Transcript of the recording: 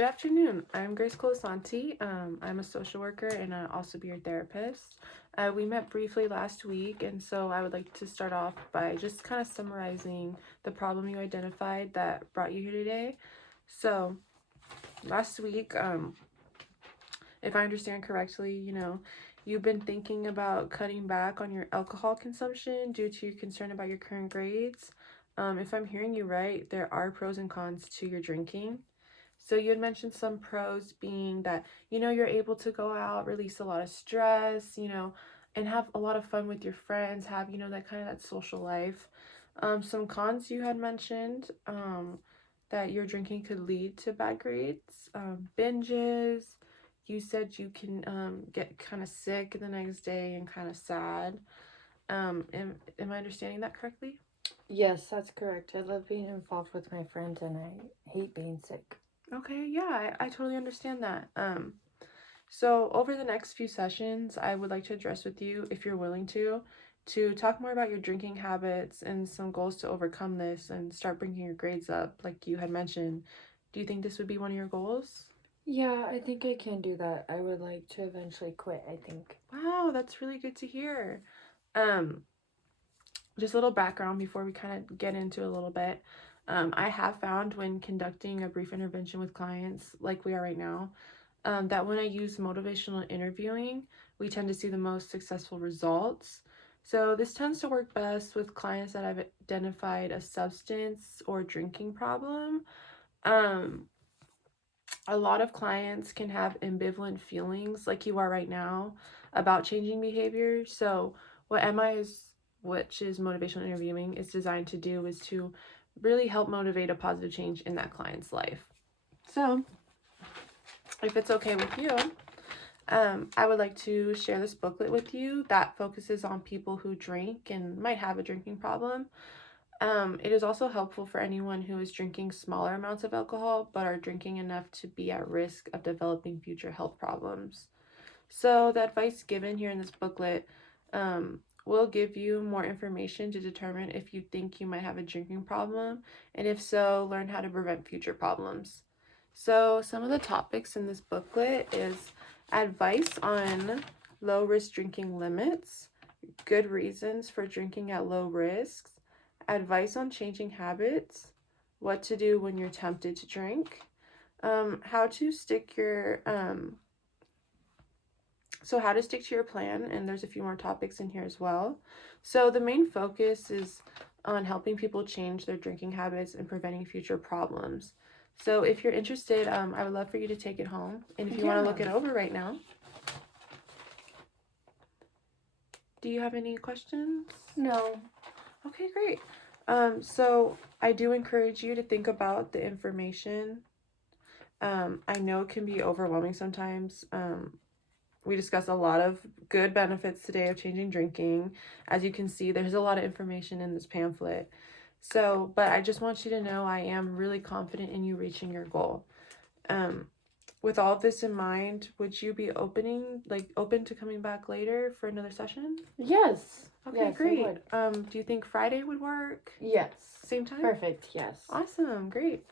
Good afternoon. I'm Grace Colasanti. I'm a social worker and I'll also be your therapist. We met briefly last week, and so I would like to start off by just kind of summarizing the problem you identified that brought you here today. So, last week, if I understand correctly, you've been thinking about cutting back on your alcohol consumption due to your concern about your current grades. If I'm hearing you right, there are pros and cons to your drinking. So you had mentioned some pros being that, you're able to go out, release a lot of stress, and have a lot of fun with your friends, have, that kind of that social life. Some cons you had mentioned, that your drinking could lead to bad grades, binges. You said you can get kind of sick the next day and kind of sad. Am I understanding that correctly? Yes, that's correct. I love being involved with my friends and I hate being sick. Okay, yeah, I totally understand that. So over the next few sessions, I would like to address with you, if you're willing to talk more about your drinking habits and some goals to overcome this and start bringing your grades up, like you had mentioned. Do you think this would be one of your goals? Yeah, I think I can do that. I would like to eventually quit, I think. Wow, that's really good to hear. Um, just a little background before we kind of get into a little bit. I have found when conducting a brief intervention with clients, like we are right now, that when I use motivational interviewing, we tend to see the most successful results. So, this tends to work best with clients that have identified a substance or drinking problem. Um, a lot of clients can have ambivalent feelings, like you are right now, about changing behavior. So, what MI is, which is motivational interviewing, is designed to do is to really help motivate a positive change in that client's life. So, if it's okay with you, I would like to share this booklet with you that focuses on people who drink and might have a drinking problem. It is also helpful for anyone who is drinking smaller amounts of alcohol but are drinking enough to be at risk of developing future health problems. So, the advice given here in this booklet will give you more information to determine if you think you might have a drinking problem, and if so, learn how to prevent future problems. So, some of the topics in this booklet is advice on low risk drinking limits, good reasons for drinking at low risks, advice on changing habits, what to do when you're tempted to drink, how to stick your how to stick to your plan, and there's a few more topics in here as well. So the main focus is on helping people change their drinking habits and preventing future problems. So if you're interested, I would love for you to take it home, and if you want to look it over right now. Do you have any questions? No. Okay, great. So I do encourage you to think about the information. I know it can be overwhelming sometimes. We discussed a lot of good benefits today of changing drinking. As you can see, there's a lot of information in this pamphlet. So, but I just want you to know I am really confident in you reaching your goal. Um, with all of this in mind, would you be open to coming back later for another session? Yes. Okay, Yes, I great. would. Do you think Friday would work? Yes. Same time? Perfect, yes. Awesome, great.